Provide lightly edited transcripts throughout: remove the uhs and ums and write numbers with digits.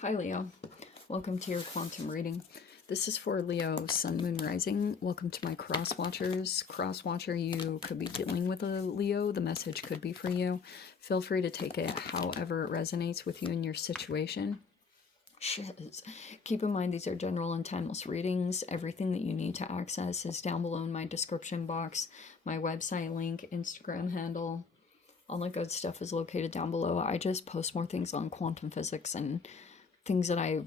Hi Leo, welcome to your quantum reading. This is for Leo, Sun, Moon, Rising. Welcome to my cross watchers. Cross watcher, you could be dealing with a Leo. The message could be for you. Feel free to take it however it resonates with you in your situation. Shiz. Keep in mind these are general and timeless readings. Everything that you need to access is down below in my description box. My website link, Instagram handle, all that good stuff is located down below. I just post more things on quantum physics and things that I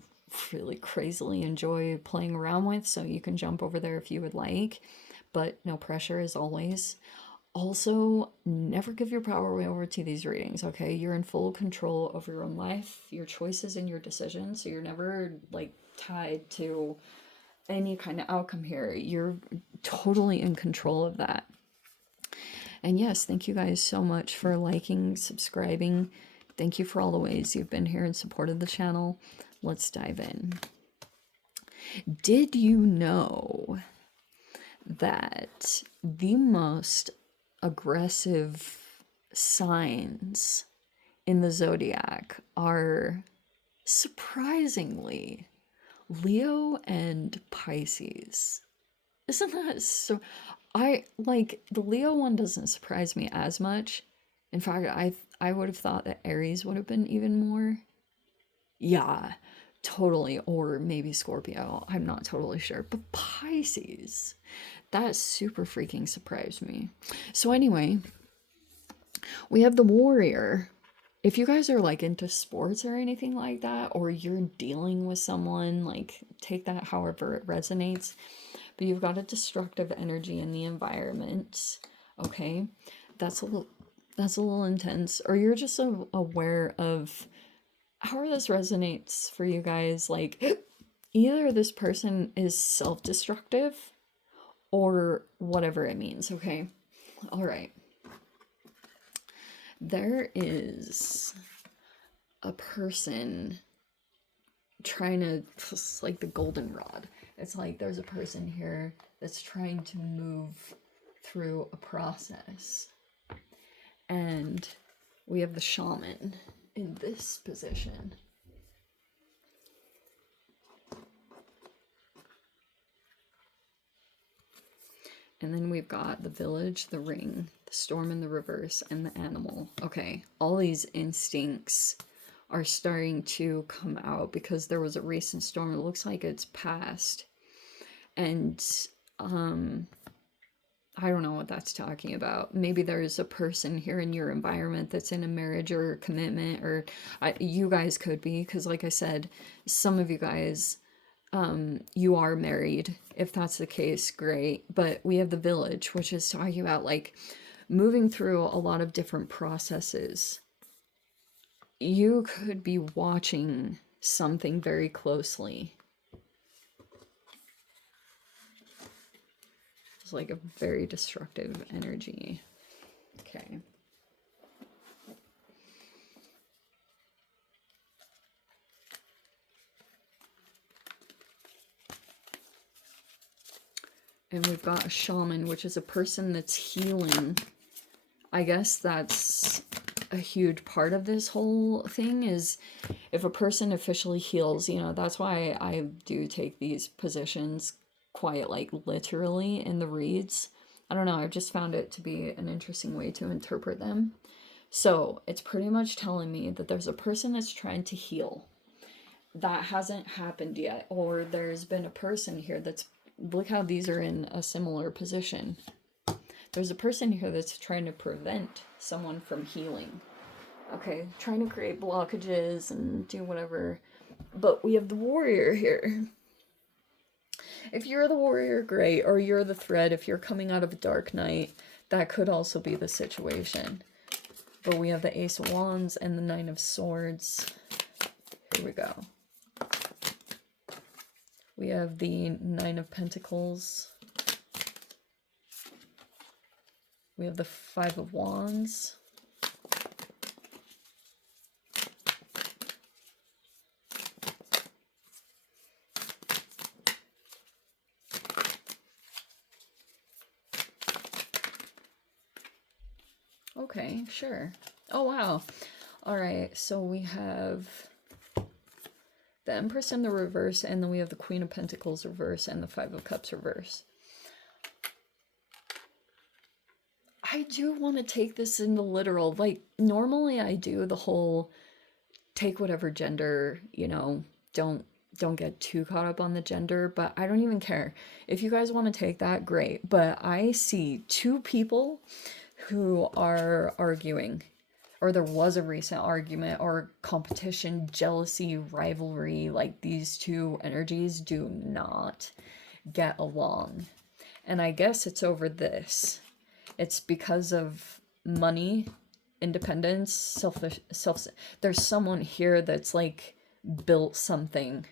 really crazily enjoy playing around with, so you can jump over there if you would like, but no pressure as always. Also, never give your power away over to these readings, okay? You're in full control of your own life, your choices and your decisions, so you're never like tied to any kind of outcome here. You're totally in control of that. And yes, thank you guys so much for liking, subscribing. Thank you for all the ways you've been here and supported the channel. Let's dive in. Did you know that the most aggressive signs in the zodiac are surprisingly Leo and Pisces? Isn't that so? I like the Leo one doesn't surprise me as much. In fact, I would have thought that Aries would have been even more. Yeah, totally. Or maybe Scorpio. I'm not totally sure. But Pisces, that super freaking surprised me. So anyway, we have the Warrior. If you guys are like into sports or anything like that, or you're dealing with someone, like take that however it resonates. But you've got a destructive energy in the environment. Okay, that's a little intense. Or you're just aware of how this resonates for you guys. Like either this person is self-destructive or whatever it means. Okay, all right. There is a person trying to, it's like the goldenrod. It's like there's a person here that's trying to move through a process. And we have the shaman in this position. And then we've got the village, the ring, the storm in the reverse, and the animal. Okay, all these instincts are starting to come out because there was a recent storm. It looks like it's past. And I don't know what that's talking about. Maybe there's a person here in your environment that's in a marriage or a commitment, or you guys could be, because like I said, some of you guys, you are married. If that's the case, great. But we have the village, which is talking about like moving through a lot of different processes. You could be watching something very closely. It's like a very destructive energy. Okay. And we've got a shaman, which is a person that's healing. I guess that's a huge part of this whole thing, is if a person officially heals, you know, that's why I do take these positions quite like literally in the reads. I don't know, I've just found it to be an interesting way to interpret them. So it's pretty much telling me that there's a person that's trying to heal. That hasn't happened yet. Or there's been a person here that's, look how these are in a similar position. There's a person here that's trying to prevent someone from healing. Okay, trying to create blockages and do whatever. But we have the warrior here. If you're the warrior, great. Or you're the thread. If you're coming out of a dark night, that could also be the situation. But we have the Ace of Wands and the Nine of Swords. Here we go. We have the Nine of Pentacles. We have the Five of Wands. Okay, sure. Oh, wow. All right, so we have the Empress in the reverse, and then we have the Queen of Pentacles reverse and the Five of Cups reverse. I do want to take this in the literal. Like, normally I do the whole take whatever gender, you know, don't get too caught up on the gender, but I don't even care. If you guys want to take that, great. But I see two people who are arguing, or there was a recent argument or competition, jealousy, rivalry. Like, these two energies do not get along. And I guess it's over this. It's because of money, independence, self. There's someone here that's like built something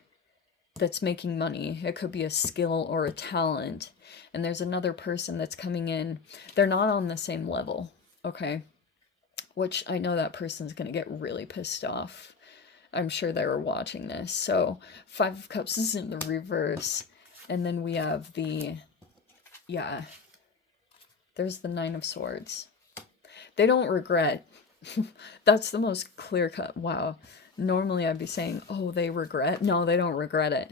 that's making money. It could be a skill or a talent. And there's another person that's coming in. They're not on the same level, okay? Which I know that person's going to get really pissed off. I'm sure they were watching this. So, Five of Cups is in the reverse. And then we have the, yeah, there's the Nine of Swords. They don't regret. That's the most clear-cut, wow. Normally I'd be saying, oh, they regret. No, they don't regret it.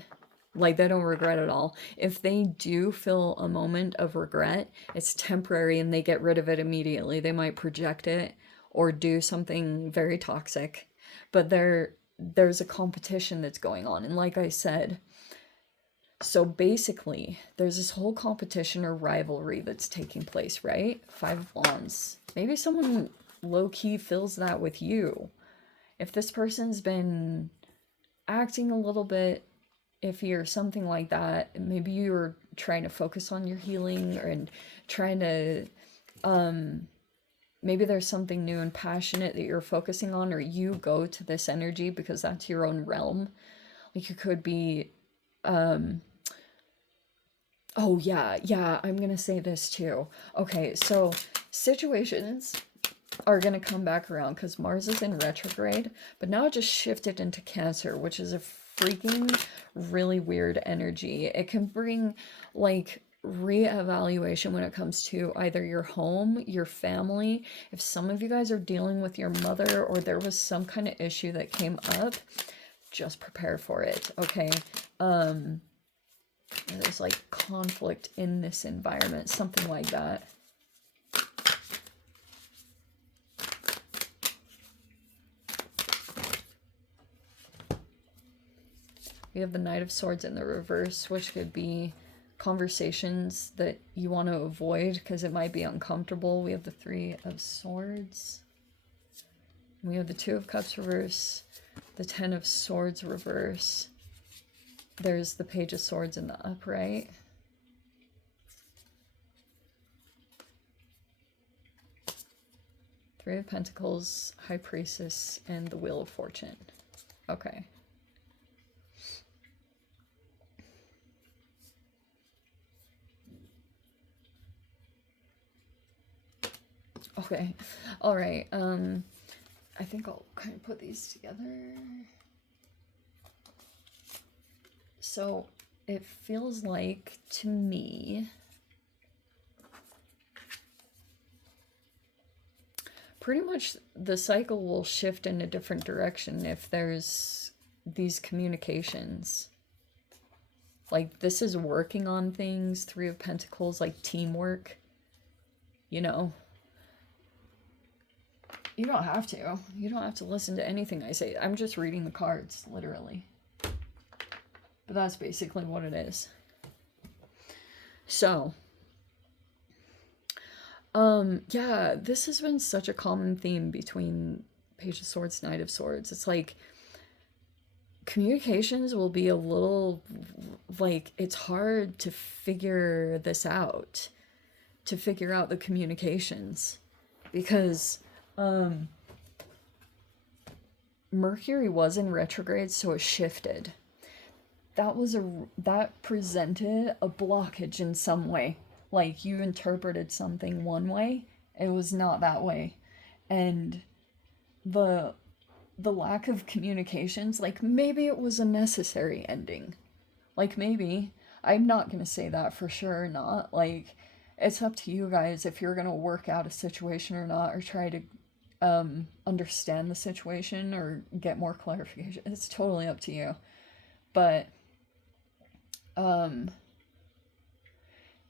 Like, they don't regret it all. If they do feel a moment of regret, it's temporary and they get rid of it immediately. They might project it or do something very toxic. But there's a competition that's going on. And like I said, so basically, there's this whole competition or rivalry that's taking place, right? Five of Wands. Maybe someone low-key feels that with you. If this person's been acting a little bit iffy or something like that, maybe you're trying to focus on your healing and trying to, maybe there's something new and passionate that you're focusing on, or you go to this energy because that's your own realm. Like, you could be, oh yeah, I'm gonna say this too. Okay, so situations are gonna come back around because Mars is in retrograde, but now it just shifted into Cancer, which is a freaking really weird energy. It can bring like reevaluation when it comes to either your home, your family. If some of you guys are dealing with your mother or there was some kind of issue that came up, just prepare for it, okay? There's like conflict in this environment, something like that. We have the Knight of Swords in the reverse, which could be conversations that you want to avoid because it might be uncomfortable. We have the Three of Swords. We have the Two of Cups reverse, the Ten of Swords reverse. There's the Page of Swords in the upright. Three of Pentacles, High Priestess, and the Wheel of Fortune. Okay. Okay. All right. I think I'll kind of put these together. So it feels like to me pretty much the cycle will shift in a different direction if there's these communications. Like, this is working on things, Three of Pentacles, like teamwork, you know. You don't have to. You don't have to listen to anything I say. I'm just reading the cards, literally. But that's basically what it is. So, yeah, this has been such a common theme between Page of Swords, Knight of Swords. It's like, communications will be a little, like, it's hard to figure this out. To figure out the communications. Because, Mercury was in retrograde, so it shifted. That presented a blockage in some way. Like, you interpreted something one way, it was not that way. And the lack of communications, like, maybe it was a necessary ending. Like, maybe. I'm not gonna say that for sure or not. Like, it's up to you guys if you're gonna work out a situation or not, or try to understand the situation or get more clarification. It's totally up to you. But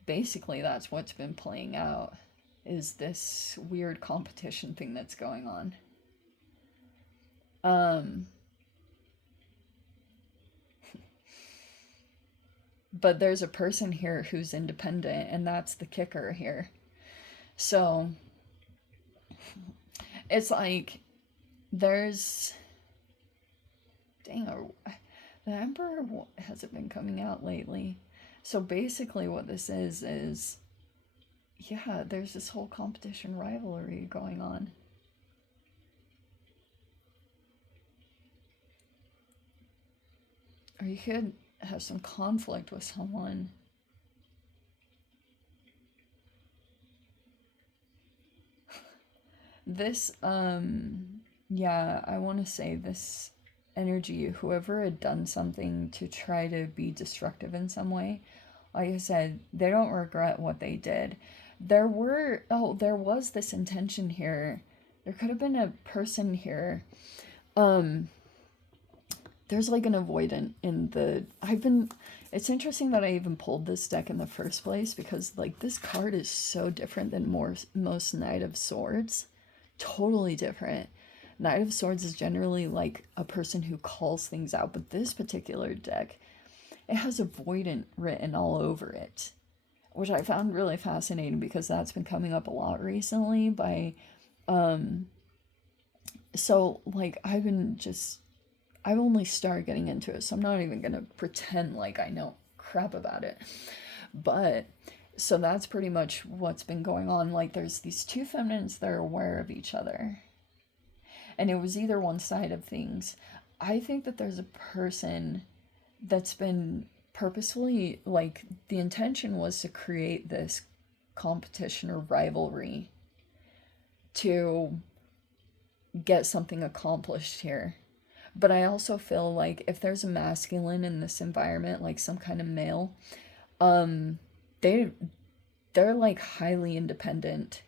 basically that's what's been playing out, is this weird competition thing that's going on. But there's a person here who's independent, and that's the kicker here. So it's like there's, dang, the Emperor hasn't been coming out lately. So basically what this is, yeah, there's this whole competition rivalry going on. Or you could have some conflict with someone. This, yeah, I want to say this energy, whoever had done something to try to be destructive in some way, like I said, they don't regret what they did. There was this intention here. There could have been a person here. There's like an avoidant in the, it's interesting that I even pulled this deck in the first place, because like this card is so different than most Knight of Swords. Totally different. Knight of Swords is generally like a person who calls things out, but this particular deck, it has avoidant written all over it, which I found really fascinating because that's been coming up a lot recently by, so like I've only started getting into it, so I'm not even gonna pretend like I know crap about it. But so that's pretty much what's been going on. Like there's these two feminines that are aware of each other, and it was either one side of things. I think that there's a person that's been purposefully, like the intention was to create this competition or rivalry to get something accomplished here. But I also feel like if there's a masculine in this environment, like some kind of male, they're like highly independent.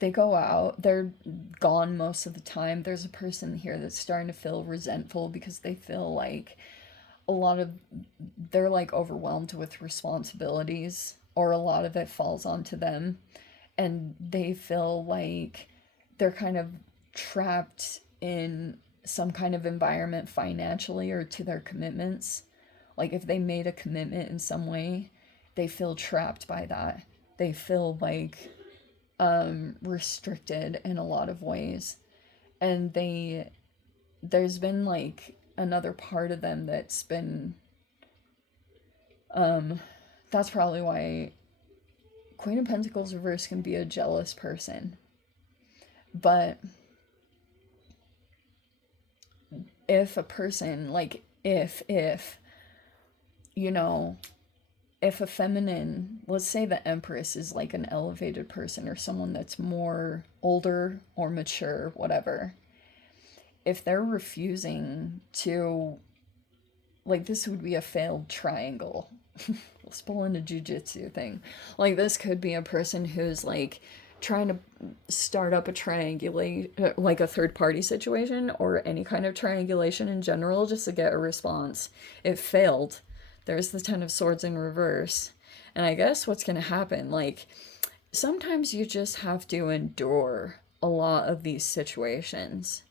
They go out, they're gone most of the time. There's a person here that's starting to feel resentful because they feel like they're like overwhelmed with responsibilities, or a lot of it falls onto them, and they feel like they're kind of trapped in some kind of environment financially or to their commitments. Like if they made a commitment in some way, they feel trapped by that. They feel like restricted in a lot of ways. And there's been like another part of them that's been, that's probably why Queen of Pentacles reverse can be a jealous person. But if a person, like if you know, if a feminine, let's say the Empress is like an elevated person or someone that's more older or mature, whatever, if they're refusing to, like this would be a failed triangle. Let's pull in a jujitsu thing. Like this could be a person who's like trying to start up a triangulate, like a third party situation or any kind of triangulation in general, just to get a response. It failed. There's the Ten of Swords in reverse. And I guess what's going to happen, like sometimes you just have to endure a lot of these situations.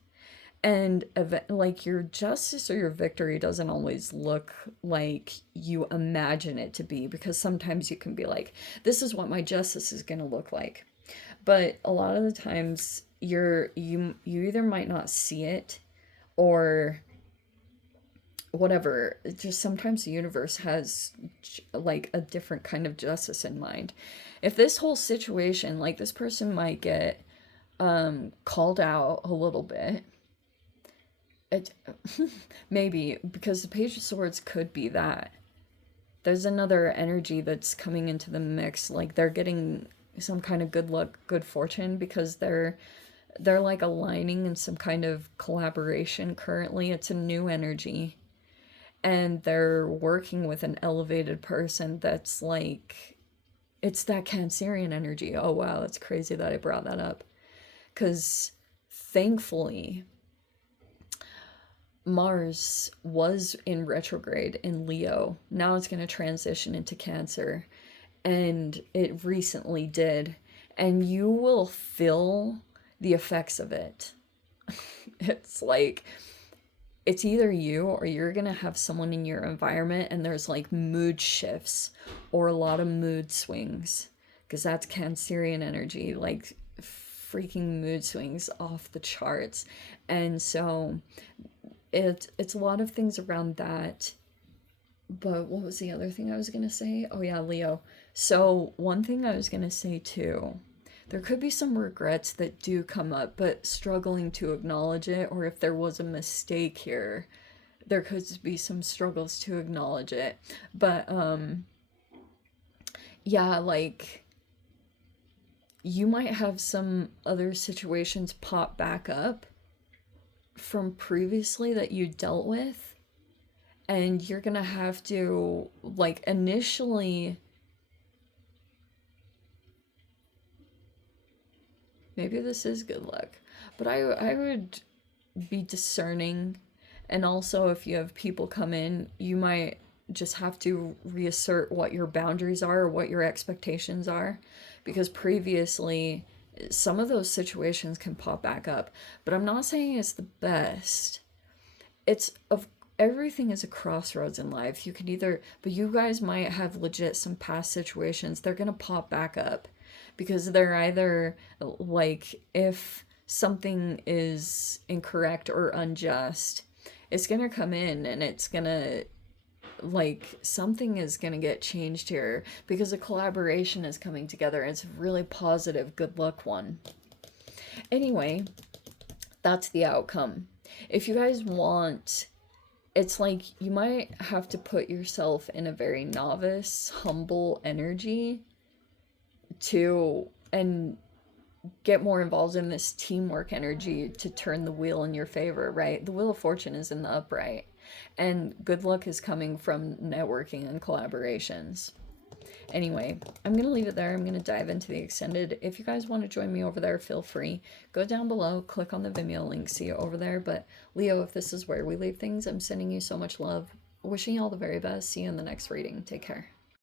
And like your justice or your victory doesn't always look like you imagine it to be, because sometimes you can be like, this is what my justice is going to look like. But a lot of the times you either might not see it or whatever. Just sometimes the universe has like a different kind of justice in mind. If this whole situation, like this person might get called out a little bit. Maybe because the Page of Swords could be that. There's another energy that's coming into the mix, like they're getting some kind of good luck, good fortune, because they're like aligning in some kind of collaboration currently. It's a new energy, and they're working with an elevated person that's like, it's that Cancerian energy. Oh wow, it's crazy that I brought that up, because thankfully Mars was in retrograde in Leo. Now it's going to transition into Cancer. And it recently did. And you will feel the effects of it. It's like, it's either you or you're going to have someone in your environment and there's like mood shifts or a lot of mood swings. Because that's Cancerian energy. Like, freaking mood swings off the charts. And so it's a lot of things around that. But what was the other thing I was gonna say? Oh yeah, Leo. So one thing I was gonna say too, there could be some regrets that do come up, but struggling to acknowledge it, or if there was a mistake here, there could be some struggles to acknowledge it. But yeah, like, you might have some other situations pop back up from previously that you dealt with, and you're gonna have to, like, initially, maybe this is good luck, but I would be discerning. And also, if you have people come in, you might just have to reassert what your boundaries are or what your expectations are, because previously some of those situations can pop back up. But I'm not saying it's the best. It's of everything is a crossroads in life. You can either, but you guys might have legit some past situations, they're gonna pop back up because they're either, like, if something is incorrect or unjust, it's gonna come in and it's gonna, like, something is gonna get changed here because a collaboration is coming together. It's a really positive, good luck one. Anyway, that's the outcome. If you guys want, it's like you might have to put yourself in a very novice, humble energy to, and get more involved in this teamwork energy to turn the wheel in your favor, right? The Wheel of Fortune is in the upright, and good luck is coming from networking and collaborations. Anyway, I'm going to leave it there. I'm going to dive into the extended. If you guys want to join me over there, feel free. Go down below, click on the Vimeo link, see you over there. But Leo, if this is where we leave things, I'm sending you so much love. Wishing you all the very best. See you in the next reading. Take care.